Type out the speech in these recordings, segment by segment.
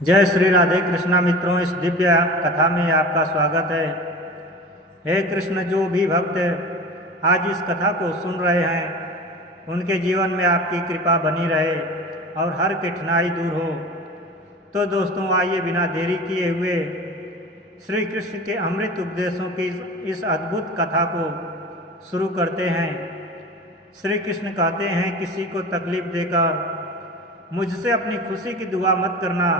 जय श्री राधे कृष्णा मित्रों, इस दिव्य कथा में आपका स्वागत है। हे कृष्ण, जो भी भक्त आज इस कथा को सुन रहे हैं उनके जीवन में आपकी कृपा बनी रहे और हर कठिनाई दूर हो। तो दोस्तों, आइए बिना देरी किए हुए श्री कृष्ण के अमृत उपदेशों की इस अद्भुत कथा को शुरू करते हैं। श्री कृष्ण कहते हैं, किसी को तकलीफ देकर मुझसे अपनी खुशी की दुआ मत करना,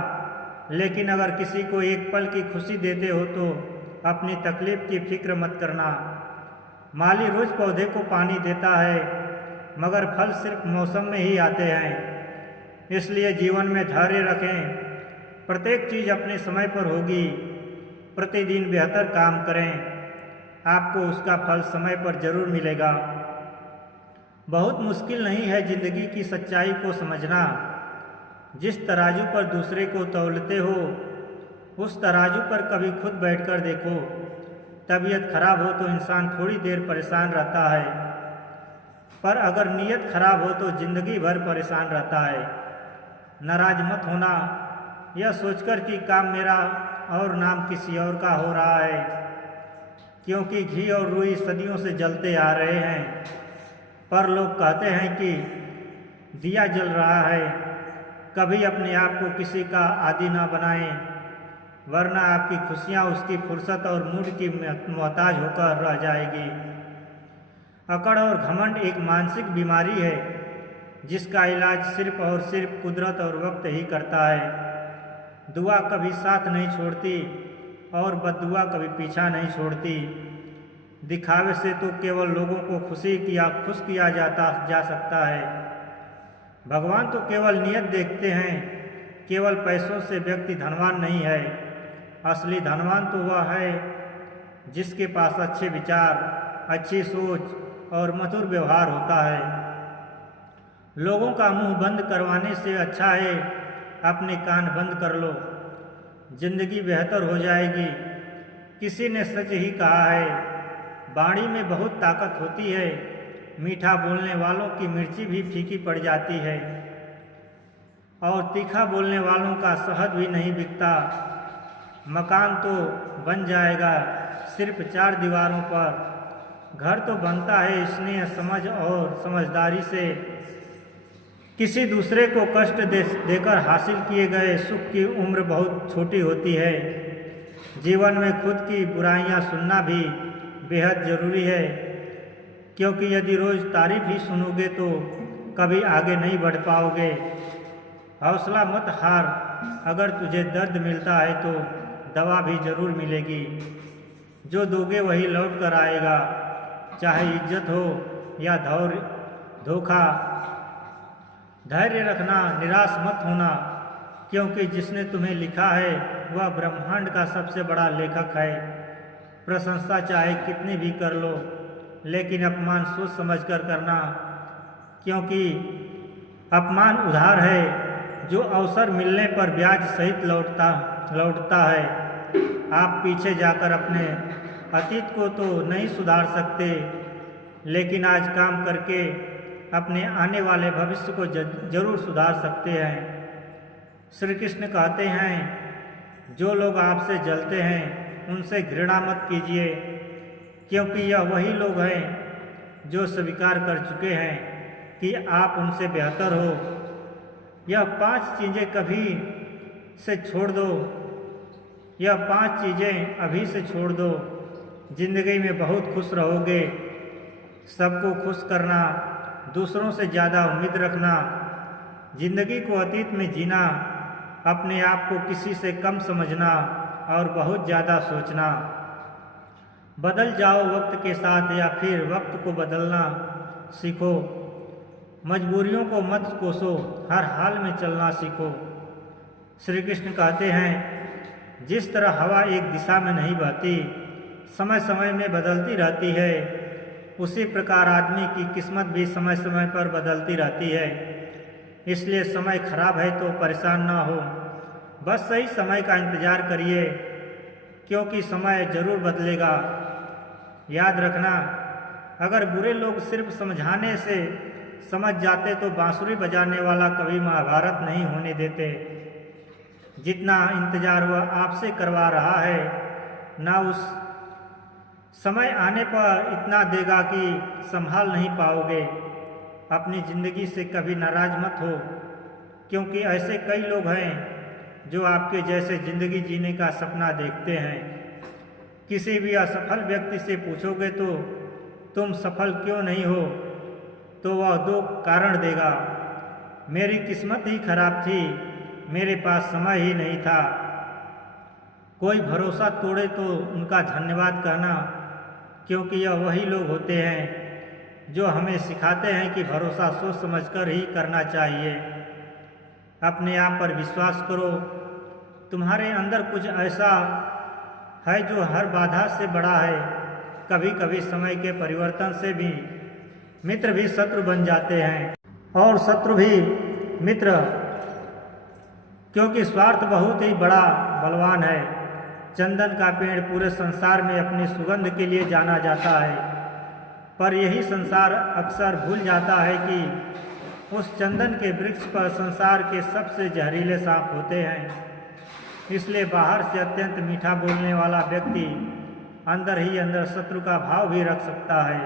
लेकिन अगर किसी को एक पल की खुशी देते हो तो अपनी तकलीफ की फिक्र मत करना। माली रोज पौधे को पानी देता है, मगर फल सिर्फ मौसम में ही आते हैं। इसलिए जीवन में धैर्य रखें, प्रत्येक चीज़ अपने समय पर होगी। प्रतिदिन बेहतर काम करें, आपको उसका फल समय पर जरूर मिलेगा। बहुत मुश्किल नहीं है जिंदगी की सच्चाई को समझना। जिस तराजू पर दूसरे को तौलते हो उस तराजू पर कभी खुद बैठकर देखो। तबीयत खराब हो तो इंसान थोड़ी देर परेशान रहता है, पर अगर नीयत खराब हो तो जिंदगी भर परेशान रहता है। नाराज मत होना यह सोचकर कि काम मेरा और नाम किसी और का हो रहा है, क्योंकि घी और रुई सदियों से जलते आ रहे हैं। पर लोग कहते हैं कि दिया जल रहा है। कभी अपने आप को किसी का आदी ना बनाएं, वरना आपकी खुशियाँ उसकी फुर्सत और मूड की मोहताज होकर रह जाएगी। अकड़ और घमंड एक मानसिक बीमारी है जिसका इलाज सिर्फ और सिर्फ कुदरत और वक्त ही करता है। दुआ कभी साथ नहीं छोड़ती और बद्दुआ कभी पीछा नहीं छोड़ती। दिखावे से तो केवल लोगों को खुश किया जा सकता है। भगवान तो केवल नियत देखते हैं। केवल पैसों से व्यक्ति धनवान नहीं है। असली धनवान तो वह है जिसके पास अच्छे विचार, अच्छी सोच और मधुर व्यवहार होता है। लोगों का मुंह बंद करवाने से अच्छा है अपने कान बंद कर लो, जिंदगी बेहतर हो जाएगी। किसी ने सच ही कहा है, वाणी में बहुत ताकत होती है। मीठा बोलने वालों की मिर्ची भी फीकी पड़ जाती है और तीखा बोलने वालों का शहद भी नहीं बिकता। मकान तो बन जाएगा सिर्फ 4 दीवारों पर। घर तो बनता है स्नेह, समझ और समझदारी से। किसी दूसरे को कष्ट देकर हासिल किए गए सुख की उम्र बहुत छोटी होती है। जीवन में खुद की बुराइयां सुनना भी बेहद ज़रूरी है, क्योंकि यदि रोज़ तारीफ ही सुनोगे तो कभी आगे नहीं बढ़ पाओगे। हौसला मत हार, अगर तुझे दर्द मिलता है तो दवा भी ज़रूर मिलेगी। जो दोगे वही लौट कर आएगा, चाहे इज्जत हो या धोखा। धैर्य रखना, निराश मत होना, क्योंकि जिसने तुम्हें लिखा है वह ब्रह्मांड का सबसे बड़ा लेखक है। प्रशंसा चाहे कितनी भी कर लो, लेकिन अपमान सोच समझकर करना, क्योंकि अपमान उधार है जो अवसर मिलने पर ब्याज सहित लौटता है। आप पीछे जाकर अपने अतीत को तो नहीं सुधार सकते, लेकिन आज काम करके अपने आने वाले भविष्य को जरूर सुधार सकते हैं। श्री कृष्ण कहते हैं, जो लोग आपसे जलते हैं उनसे घृणा मत कीजिए, क्योंकि यह वही लोग हैं जो स्वीकार कर चुके हैं कि आप उनसे बेहतर हो। यह 5 चीज़ें कभी से छोड़ दो, यह 5 चीज़ें अभी से छोड़ दो, जिंदगी में बहुत खुश रहोगे। सबको खुश करना, दूसरों से ज़्यादा उम्मीद रखना, जिंदगी को अतीत में जीना, अपने आप को किसी से कम समझना और बहुत ज़्यादा सोचना। बदल जाओ वक्त के साथ या फिर वक्त को बदलना सीखो। मजबूरियों को मत कोसो, हर हाल में चलना सीखो। श्री कृष्ण कहते हैं, जिस तरह हवा एक दिशा में नहीं बहती, समय समय में बदलती रहती है, उसी प्रकार आदमी की किस्मत भी समय समय पर बदलती रहती है। इसलिए समय खराब है तो परेशान ना हो, बस सही समय का इंतज़ार करिए, क्योंकि समय जरूर बदलेगा। याद रखना, अगर बुरे लोग सिर्फ समझाने से समझ जाते तो बांसुरी बजाने वाला कभी महाभारत नहीं होने देते। जितना इंतज़ार वह आपसे करवा रहा है, ना उस समय आने पर इतना देगा कि संभाल नहीं पाओगे। अपनी ज़िंदगी से कभी नाराज़ मत हो, क्योंकि ऐसे कई लोग हैं जो आपके जैसे ज़िंदगी जीने का सपना देखते हैं। किसी भी असफल व्यक्ति से पूछोगे तो तुम सफल क्यों नहीं हो, तो वह दो कारण देगा। मेरी किस्मत ही खराब थी, मेरे पास समय ही नहीं था। कोई भरोसा तोड़े तो उनका धन्यवाद कहना, क्योंकि यह वही लोग होते हैं जो हमें सिखाते हैं कि भरोसा सोच समझकर ही करना चाहिए। अपने आप पर विश्वास करो, तुम्हारे अंदर कुछ ऐसा है जो हर बाधा से बड़ा है। कभी कभी समय के परिवर्तन से भी मित्र भी शत्रु बन जाते हैं और शत्रु भी मित्र, क्योंकि स्वार्थ बहुत ही बड़ा बलवान है। चंदन का पेड़ पूरे संसार में अपनी सुगंध के लिए जाना जाता है, पर यही संसार अक्सर भूल जाता है कि उस चंदन के वृक्ष पर संसार के सबसे जहरीले सांप होते हैं। इसलिए बाहर से अत्यंत मीठा बोलने वाला व्यक्ति अंदर ही अंदर शत्रु का भाव भी रख सकता है।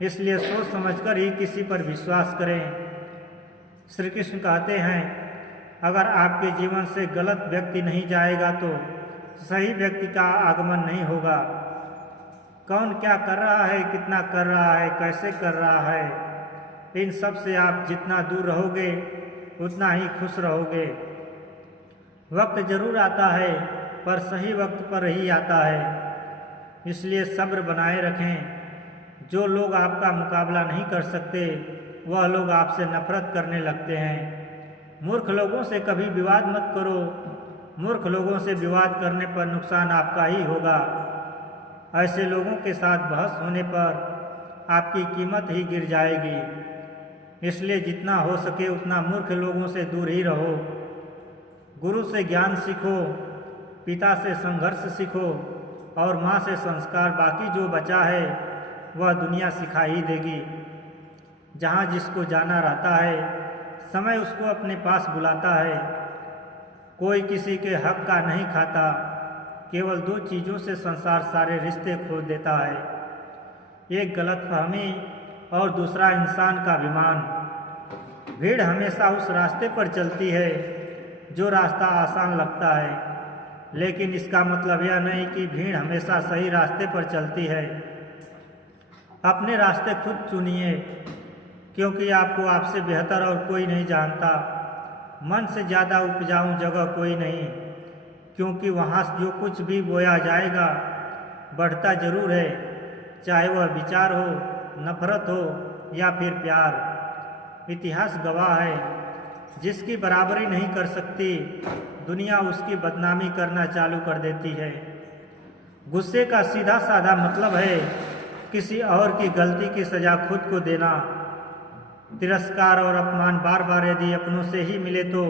इसलिए सोच समझकर ही किसी पर विश्वास करें। श्री कृष्ण कहते हैं, अगर आपके जीवन से गलत व्यक्ति नहीं जाएगा तो सही व्यक्ति का आगमन नहीं होगा। कौन क्या कर रहा है, कितना कर रहा है, कैसे कर रहा है, इन सब से आप जितना दूर रहोगे उतना ही खुश रहोगे। वक्त जरूर आता है, पर सही वक्त पर ही आता है। इसलिए सब्र बनाए रखें। जो लोग आपका मुकाबला नहीं कर सकते, वह लोग आपसे नफरत करने लगते हैं। मूर्ख लोगों से कभी विवाद मत करो। मूर्ख लोगों से विवाद करने पर नुकसान आपका ही होगा। ऐसे लोगों के साथ बहस होने पर आपकी कीमत ही गिर जाएगी। इसलिए जितना हो सके उतना मूर्ख लोगों से दूर ही रहो। गुरु से ज्ञान सीखो, पिता से संघर्ष सीखो और माँ से संस्कार। बाकी जो बचा है वह दुनिया सिखा ही देगी। जहाँ जिसको जाना रहता है, समय उसको अपने पास बुलाता है। कोई किसी के हक का नहीं खाता। केवल दो चीज़ों से संसार सारे रिश्ते खो देता है, एक गलतफहमी और दूसरा इंसान का अभिमान। भीड़ हमेशा उस रास्ते पर चलती है जो रास्ता आसान लगता है, लेकिन इसका मतलब यह नहीं कि भीड़ हमेशा सही रास्ते पर चलती है। अपने रास्ते खुद चुनिए, क्योंकि आपको आपसे बेहतर और कोई नहीं जानता। मन से ज़्यादा उपजाऊ जगह कोई नहीं, क्योंकि वहाँ जो कुछ भी बोया जाएगा बढ़ता जरूर है, चाहे वह विचार हो, नफरत हो या फिर प्यार। इतिहास गवाह है, जिसकी बराबरी नहीं कर सकती दुनिया उसकी बदनामी करना चालू कर देती है। गुस्से का सीधा साधा मतलब है किसी और की गलती की सज़ा खुद को देना। तिरस्कार और अपमान बार बार यदि अपनों से ही मिले तो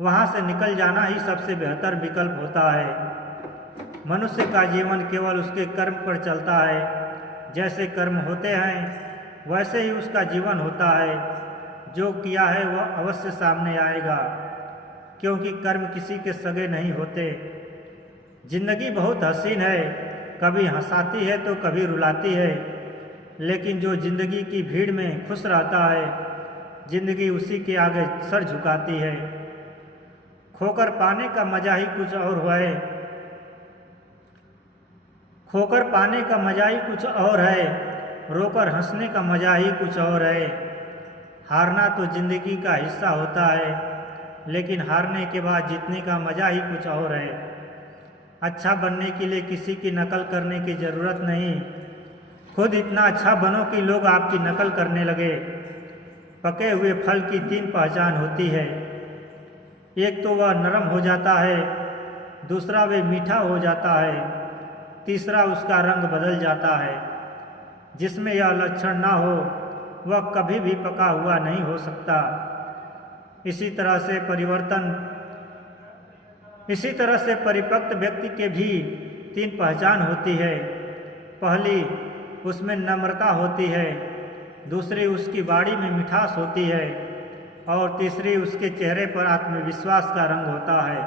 वहाँ से निकल जाना ही सबसे बेहतर विकल्प होता है। मनुष्य का जीवन केवल उसके कर्म पर चलता है। जैसे कर्म होते हैं वैसे ही उसका जीवन होता है। जो किया है वह अवश्य सामने आएगा, क्योंकि कर्म किसी के सगे नहीं होते। जिंदगी बहुत हसीन है, कभी हंसाती है तो कभी रुलाती है, लेकिन जो जिंदगी की भीड़ में खुश रहता है, जिंदगी उसी के आगे सर झुकाती है। खोकर पाने का मजा ही कुछ और है। खोकर पाने का मजा ही कुछ और है, रोकर हंसने का मजा ही कुछ और है। हारना तो जिंदगी का हिस्सा होता है, लेकिन हारने के बाद जीतने का मजा ही कुछ और है। अच्छा बनने के लिए किसी की नकल करने की ज़रूरत नहीं, खुद इतना अच्छा बनो कि लोग आपकी नकल करने लगे। पके हुए फल की तीन पहचान होती है, एक तो वह नरम हो जाता है, दूसरा वह मीठा हो जाता है, तीसरा उसका रंग बदल जाता है। जिसमें यह लक्षण ना हो वह कभी भी पका हुआ नहीं हो सकता। इसी तरह से परिपक्व व्यक्ति के भी तीन पहचान होती है। पहली, उसमें नम्रता होती है, दूसरी उसकी वाणी में मिठास होती है, और तीसरी उसके चेहरे पर आत्मविश्वास का रंग होता है।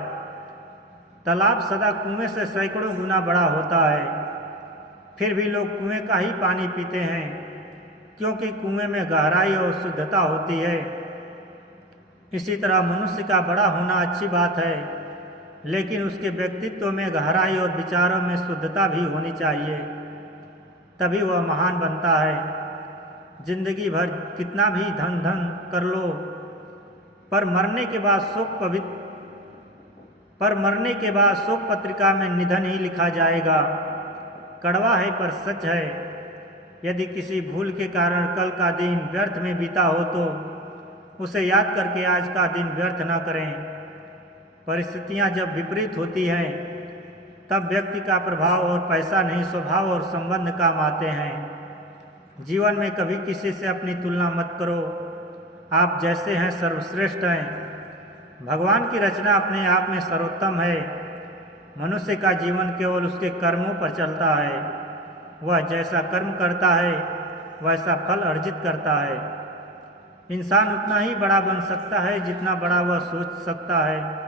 तालाब सदा कुएं से सैकड़ों गुना बड़ा होता है, फिर भी लोग कुएं का ही पानी पीते हैं, क्योंकि कुएं में गहराई और शुद्धता होती है। इसी तरह मनुष्य का बड़ा होना अच्छी बात है, लेकिन उसके व्यक्तित्व में गहराई और विचारों में शुद्धता भी होनी चाहिए, तभी वह महान बनता है। जिंदगी भर कितना भी धन धन कर लो, पर मरने के बाद शोक पत्रिका में निधन ही लिखा जाएगा। कड़वा है पर सच है। यदि किसी भूल के कारण कल का दिन व्यर्थ में बीता हो तो उसे याद करके आज का दिन व्यर्थ न करें। परिस्थितियां जब विपरीत होती हैं तब व्यक्ति का प्रभाव और पैसा नहीं, स्वभाव और संबंध काम आते हैं। जीवन में कभी किसी से अपनी तुलना मत करो। आप जैसे हैं सर्वश्रेष्ठ हैं। भगवान की रचना अपने आप में सर्वोत्तम है। मनुष्य का जीवन केवल उसके कर्मों पर चलता है। वह जैसा कर्म करता है वैसा फल अर्जित करता है। इंसान उतना ही बड़ा बन सकता है जितना बड़ा वह सोच सकता है।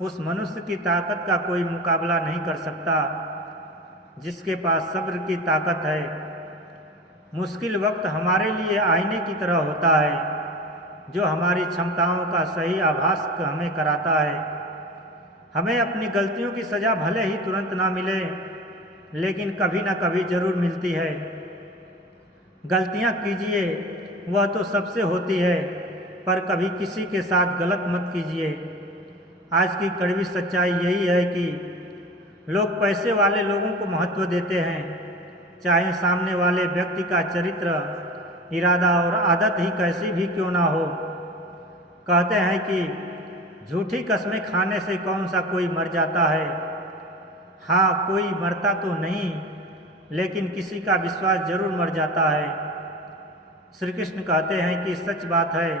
उस मनुष्य की ताकत का कोई मुकाबला नहीं कर सकता जिसके पास सब्र की ताकत है। मुश्किल वक्त हमारे लिए आईने की तरह होता है, जो हमारी क्षमताओं का सही आभास हमें कराता है। हमें अपनी गलतियों की सज़ा भले ही तुरंत ना मिले, लेकिन कभी ना कभी जरूर मिलती है। गलतियां कीजिए, वह तो सबसे होती है, पर कभी किसी के साथ गलत मत कीजिए। आज की कड़वी सच्चाई यही है कि लोग पैसे वाले लोगों को महत्व देते हैं, चाहे सामने वाले व्यक्ति का चरित्र, इरादा और आदत ही कैसी भी क्यों ना हो। कहते हैं कि झूठी कस्में खाने से कौन सा कोई मर जाता है। हाँ, कोई मरता तो नहीं, लेकिन किसी का विश्वास जरूर मर जाता है। श्री कृष्ण कहते हैं कि सच बात है,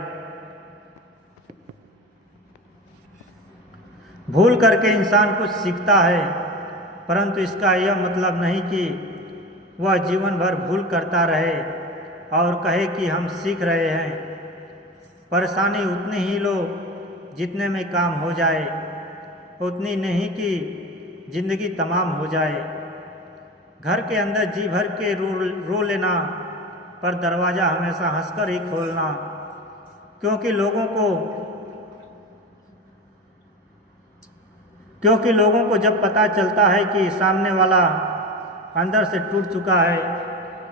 भूल करके इंसान कुछ सीखता है, परंतु इसका यह मतलब नहीं कि वह जीवन भर भूल करता रहे और कहे कि हम सीख रहे हैं। परेशानी उतनी ही लो जितने में काम हो जाए, उतनी नहीं कि जिंदगी तमाम हो जाए। घर के अंदर जी भर के रो लेना, पर दरवाज़ा हमेशा हंसकर ही खोलना, क्योंकि लोगों को जब पता चलता है कि सामने वाला अंदर से टूट चुका है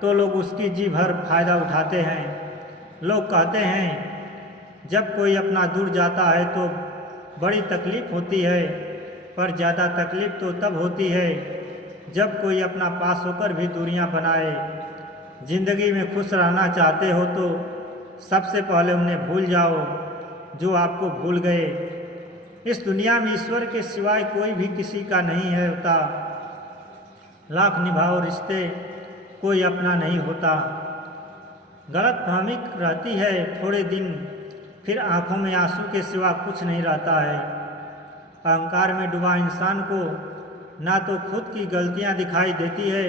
तो लोग उसकी जी भर फायदा उठाते हैं। लोग कहते हैं जब कोई अपना दूर जाता है तो बड़ी तकलीफ होती है, पर ज़्यादा तकलीफ तो तब होती है जब कोई अपना पास होकर भी दूरियां बनाए। जिंदगी में खुश रहना चाहते हो तो सबसे पहले उन्हें भूल जाओ जो आपको भूल गए। इस दुनिया में ईश्वर के सिवाय कोई भी किसी का नहीं है होता। लाख निभाओ रिश्ते, कोई अपना नहीं होता। गलतफहमी रहती है थोड़े दिन, फिर आंखों में आंसू के सिवा कुछ नहीं रहता है। अहंकार में डूबा इंसान को ना तो खुद की गलतियां दिखाई देती है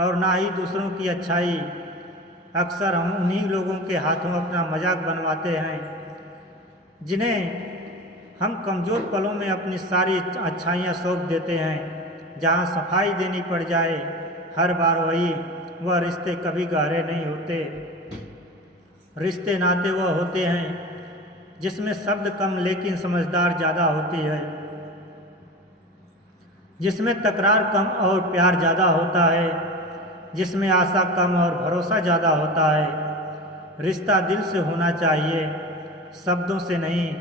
और ना ही दूसरों की अच्छाई। अक्सर हम उन्हीं लोगों के हाथों अपना मजाक बनवाते हैं जिन्हें हम कमज़ोर पलों में अपनी सारी अच्छाइयाँ सौंप देते हैं। जहाँ सफाई देनी पड़ जाए हर बार वह रिश्ते कभी गहरे नहीं होते। रिश्ते नाते वह होते हैं जिसमें शब्द कम लेकिन समझदार ज़्यादा होती है, जिसमें तकरार कम और प्यार ज़्यादा होता है, जिसमें आशा कम और भरोसा ज़्यादा होता है। रिश्ता दिल से होना चाहिए, शब्दों से नहीं।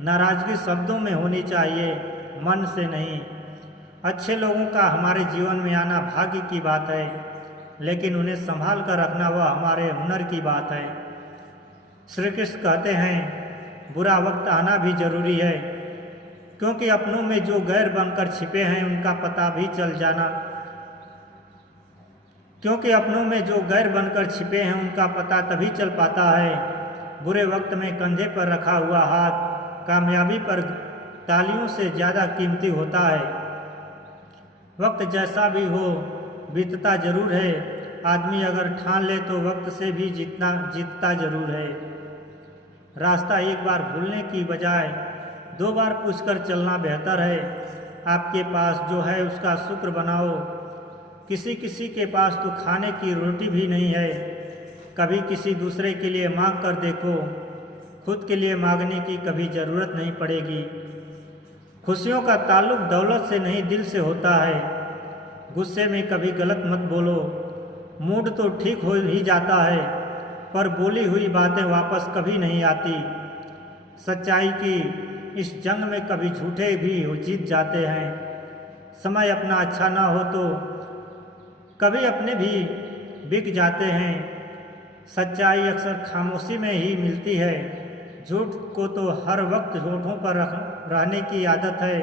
नाराज़गी शब्दों में होनी चाहिए, मन से नहीं। अच्छे लोगों का हमारे जीवन में आना भाग्य की बात है, लेकिन उन्हें संभाल कर रखना वह हमारे हुनर की बात है। श्री कृष्ण कहते हैं बुरा वक्त आना भी जरूरी है, क्योंकि अपनों में जो गैर बनकर छिपे हैं उनका पता भी चल जाना क्योंकि अपनों में जो गैर बनकर छिपे हैं उनका पता तभी चल पाता है। बुरे वक्त में कंधे पर रखा हुआ हाथ कामयाबी पर तालियों से ज़्यादा कीमती होता है। वक्त जैसा भी हो बीतता जरूर है। आदमी अगर ठान ले तो वक्त से भी जीतता जरूर है। रास्ता एक बार भूलने की बजाय 2 बार पूछकर चलना बेहतर है। आपके पास जो है उसका शुक्र बनाओ। किसी किसी के पास तो खाने की रोटी भी नहीं है। कभी किसी दूसरे के लिए मांग कर देखो, खुद के लिए मांगने की कभी ज़रूरत नहीं पड़ेगी। खुशियों का ताल्लुक दौलत से नहीं, दिल से होता है। गुस्से में कभी गलत मत बोलो। मूड तो ठीक हो ही जाता है, पर बोली हुई बातें वापस कभी नहीं आती। सच्चाई की इस जंग में कभी झूठे भी जीत जाते हैं। समय अपना अच्छा ना हो तो कभी अपने भी बिक जाते हैं। सच्चाई अक्सर खामोशी में ही मिलती है। झूठ को तो हर वक्त होठों पर रहने की आदत है।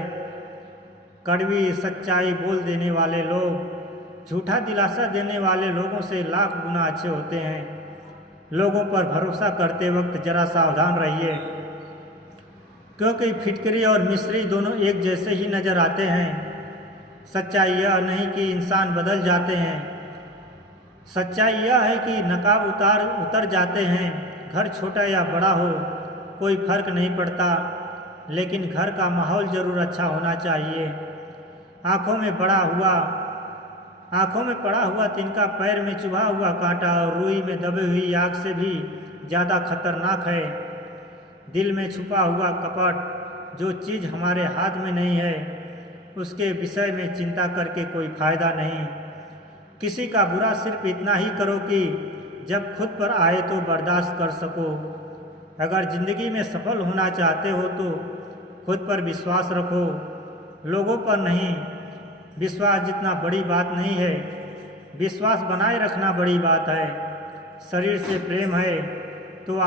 कड़वी सच्चाई बोल देने वाले लोग झूठा दिलासा देने वाले लोगों से लाख गुना अच्छे होते हैं। लोगों पर भरोसा करते वक्त जरा सावधान रहिए, क्योंकि फिटकरी और मिस्री दोनों एक जैसे ही नज़र आते हैं। सच्चाई यह नहीं कि इंसान बदल जाते हैं, सच्चाई यह है कि नकाब उतर जाते हैं। घर छोटा या बड़ा हो कोई फर्क नहीं पड़ता, लेकिन घर का माहौल ज़रूर अच्छा होना चाहिए। आँखों में पड़ा हुआ तिनका, पैर में चुभा हुआ कांटा और रुई में दबी हुई आग से भी ज़्यादा खतरनाक है। दिल में छुपा हुआ कपट, जो चीज़ हमारे हाथ में नहीं है उसके विषय में चिंता करके कोई फायदा नहीं। किसी का बुरा सिर्फ इतना ही करो कि जब खुद पर आए तो बर्दाश्त कर सको। अगर ज़िंदगी में सफल होना चाहते हो तो खुद पर विश्वास रखो, लोगों पर नहीं। विश्वास जितना बड़ी बात नहीं है, विश्वास बनाए रखना बड़ी बात है। शरीर से प्रेम है तो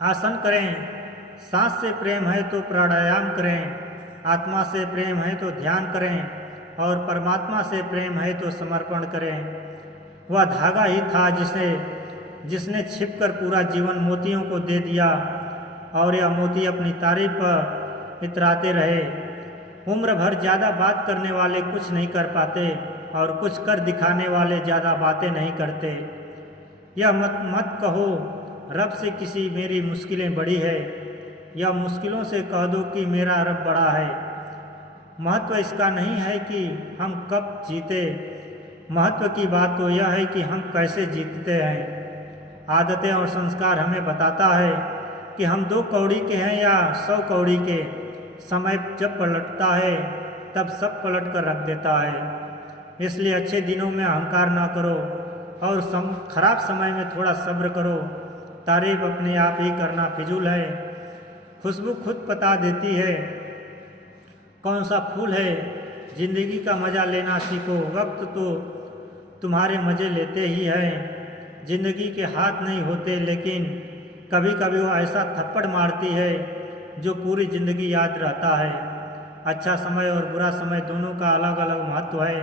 आसन करें, सांस से प्रेम है तो प्राणायाम करें, आत्मा से प्रेम है तो ध्यान करें और परमात्मा से प्रेम है तो समर्पण करें। वह धागा ही था जिसने छिपकर पूरा जीवन मोतियों को दे दिया, और यह मोती अपनी तारीफ पर इतराते रहे। उम्र भर ज़्यादा बात करने वाले कुछ नहीं कर पाते, और कुछ कर दिखाने वाले ज़्यादा बातें नहीं करते। यह मत कहो रब से किसी मेरी मुश्किलें बड़ी है, या मुश्किलों से कह दो कि मेरा रब बड़ा है। महत्व इसका नहीं है कि हम कब जीते, महत्व की बात तो यह है कि हम कैसे जीतते हैं। आदतें और संस्कार हमें बताता है कि हम 2 कौड़ी के हैं या 100 कौड़ी के। समय जब पलटता है तब सब पलट कर रख देता है। इसलिए अच्छे दिनों में अहंकार ना करो और खराब समय में थोड़ा सब्र करो। तारीफ अपने आप ही करना फिजूल है। खुशबू खुद पता देती है कौन सा फूल है। ज़िंदगी का मज़ा लेना सीखो। वक्त तो तुम्हारे मज़े लेते ही हैं। ज़िंदगी के हाथ नहीं होते, लेकिन कभी कभी वो ऐसा थप्पड़ मारती है जो पूरी ज़िंदगी याद रहता है। अच्छा समय और बुरा समय दोनों का अलग अलग महत्व है।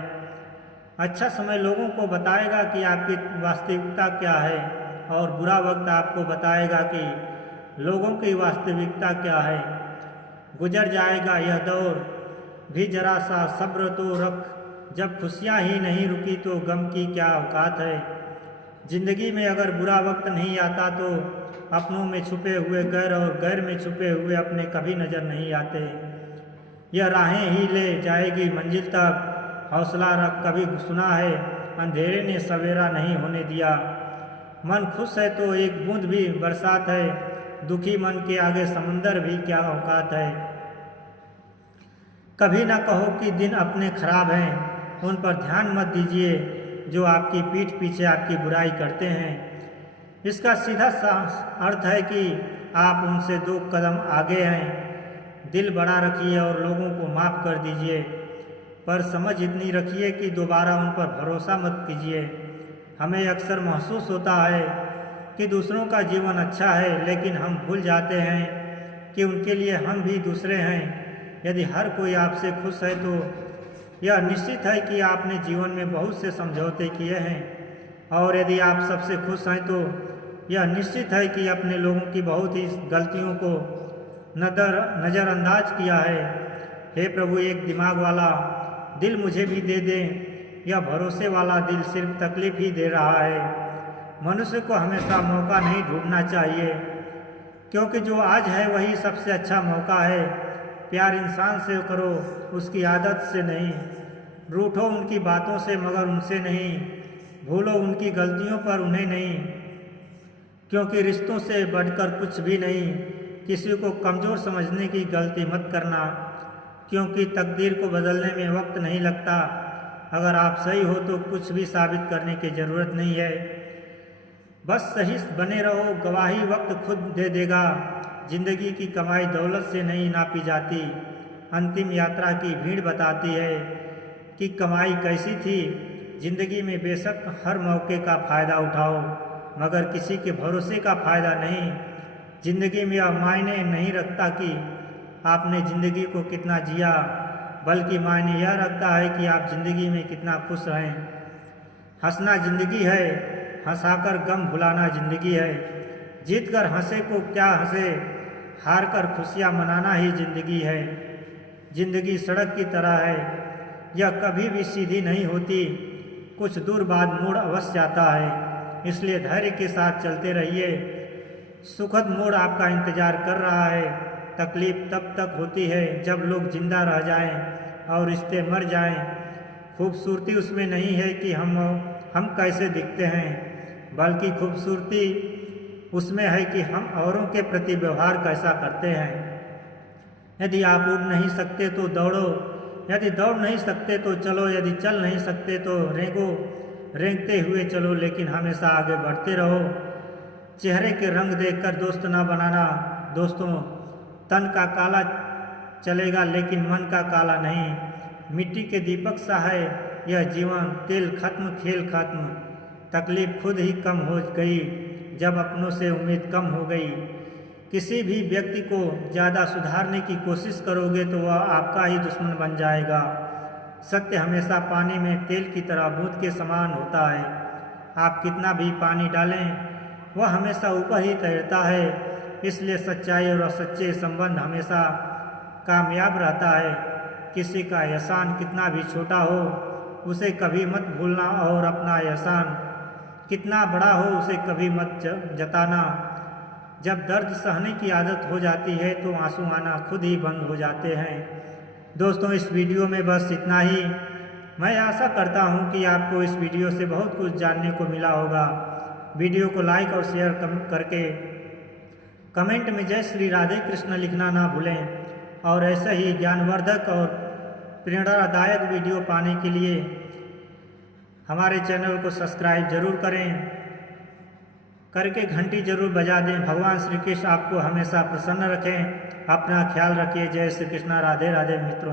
अच्छा समय लोगों को बताएगा कि आपकी वास्तविकता क्या है, और बुरा वक्त आपको बताएगा कि लोगों की वास्तविकता क्या है। गुजर जाएगा यह दौर भी, जरा सा सब्र तो रख। जब खुशियाँ ही नहीं रुकी तो गम की क्या औकात है। ज़िंदगी में अगर बुरा वक्त नहीं आता तो अपनों में छुपे हुए गैर और गैर में छुपे हुए अपने कभी नज़र नहीं आते। यह राहें ही ले जाएगी मंजिल तक। हौसला रख, कभी सुना है अंधेरे ने सवेरा नहीं होने दिया। मन खुश है तो एक बूंद भी बरसात है, दुखी मन के आगे समंदर भी क्या औकात है। कभी ना कहो कि दिन अपने खराब हैं, उन पर ध्यान मत दीजिए जो आपकी पीठ पीछे आपकी बुराई करते हैं। इसका सीधा सा अर्थ है कि आप उनसे 2 कदम आगे हैं। दिल बड़ा रखिए और लोगों को माफ़ कर दीजिए, पर समझ इतनी रखिए कि दोबारा उन पर भरोसा मत कीजिए। हमें अक्सर महसूस होता है कि दूसरों का जीवन अच्छा है, लेकिन हम भूल जाते हैं कि उनके लिए हम भी दूसरे हैं। यदि हर कोई आपसे खुश है तो यह निश्चित है कि आपने जीवन में बहुत से समझौते किए हैं, और यदि आप सबसे खुश हैं तो यह निश्चित है कि अपने लोगों की बहुत ही गलतियों को नज़रअंदाज किया है। हे प्रभु, एक दिमाग वाला दिल मुझे भी दे दें। यह भरोसे वाला दिल सिर्फ तकलीफ ही दे रहा है। मनुष्य को हमेशा मौका नहीं ढूंढना चाहिए, क्योंकि जो आज है वही सबसे अच्छा मौका है। प्यार इंसान से करो, उसकी आदत से नहीं। रूठो उनकी बातों से मगर उनसे नहीं। भूलो उनकी गलतियों पर उन्हें नहीं, क्योंकि रिश्तों से बढ़कर कुछ भी नहीं। किसी को कमज़ोर समझने की गलती मत करना, क्योंकि तकदीर को बदलने में वक्त नहीं लगता। अगर आप सही हो तो कुछ भी साबित करने की ज़रूरत नहीं है, बस सही बने रहो। गवाही वक्त खुद दे देगा। जिंदगी की कमाई दौलत से नहीं नापी जाती। अंतिम यात्रा की भीड़ बताती है कि कमाई कैसी थी। जिंदगी में बेशक हर मौके का फ़ायदा उठाओ, मगर किसी के भरोसे का फ़ायदा नहीं। जिंदगी में यह मायने नहीं रखता कि आपने ज़िंदगी को कितना जिया, बल्कि मायने यह रखता है कि आप ज़िंदगी में कितना खुश हैं। हंसना ज़िंदगी है, हंसाकर गम भुलाना ज़िंदगी है। जीत कर हंसे को क्या हंसे, हार कर खुशियाँ मनाना ही ज़िंदगी है। ज़िंदगी सड़क की तरह है, यह कभी भी सीधी नहीं होती। कुछ दूर बाद मोड़ अवश्य आता है, इसलिए धैर्य के साथ चलते रहिए। सुखद मोड़ आपका इंतज़ार कर रहा है। तकलीफ़ तब तक होती है जब लोग जिंदा रह जाएं और रिश्ते मर जाएं। खूबसूरती उसमें नहीं है कि हम कैसे दिखते हैं, बल्कि खूबसूरती उसमें है कि हम औरों के प्रति व्यवहार कैसा करते हैं। यदि आप उड़ नहीं सकते तो दौड़ो, यदि दौड़ नहीं सकते तो चलो, यदि चल नहीं सकते तो रेंगो। रेंगते हुए चलो, लेकिन हमेशा आगे बढ़ते रहो। चेहरे के रंग देखकर दोस्त ना बनाना दोस्तों। तन का काला चलेगा लेकिन मन का काला नहीं। मिट्टी के दीपक सा है यह जीवन, तेल खत्म खेल खत्म। तकलीफ खुद ही कम हो गई जब अपनों से उम्मीद कम हो गई। किसी भी व्यक्ति को ज़्यादा सुधारने की कोशिश करोगे तो वह आपका ही दुश्मन बन जाएगा। सत्य हमेशा पानी में तेल की तरह बूंद के समान होता है। आप कितना भी पानी डालें वह हमेशा ऊपर ही तैरता है। इसलिए सच्चाई और सच्चे संबंध हमेशा कामयाब रहता है। किसी का एहसान कितना भी छोटा हो उसे कभी मत भूलना, और अपना एहसान कितना बड़ा हो उसे कभी मत जताना। जब दर्द सहने की आदत हो जाती है तो आंसू आना खुद ही बंद हो जाते हैं। दोस्तों, इस वीडियो में बस इतना ही। मैं आशा करता हूं कि आपको इस वीडियो से बहुत कुछ जानने को मिला होगा। वीडियो को लाइक और शेयर करके कमेंट में जय श्री राधे कृष्ण लिखना ना भूलें, और ऐसे ही ज्ञानवर्धक और प्रेरणादायक वीडियो पाने के लिए हमारे चैनल को सब्सक्राइब जरूर करें, करके घंटी जरूर बजा दें। भगवान श्री कृष्ण आपको हमेशा प्रसन्न रखें। अपना ख्याल रखिए। जय श्री कृष्ण। राधे राधे मित्रों।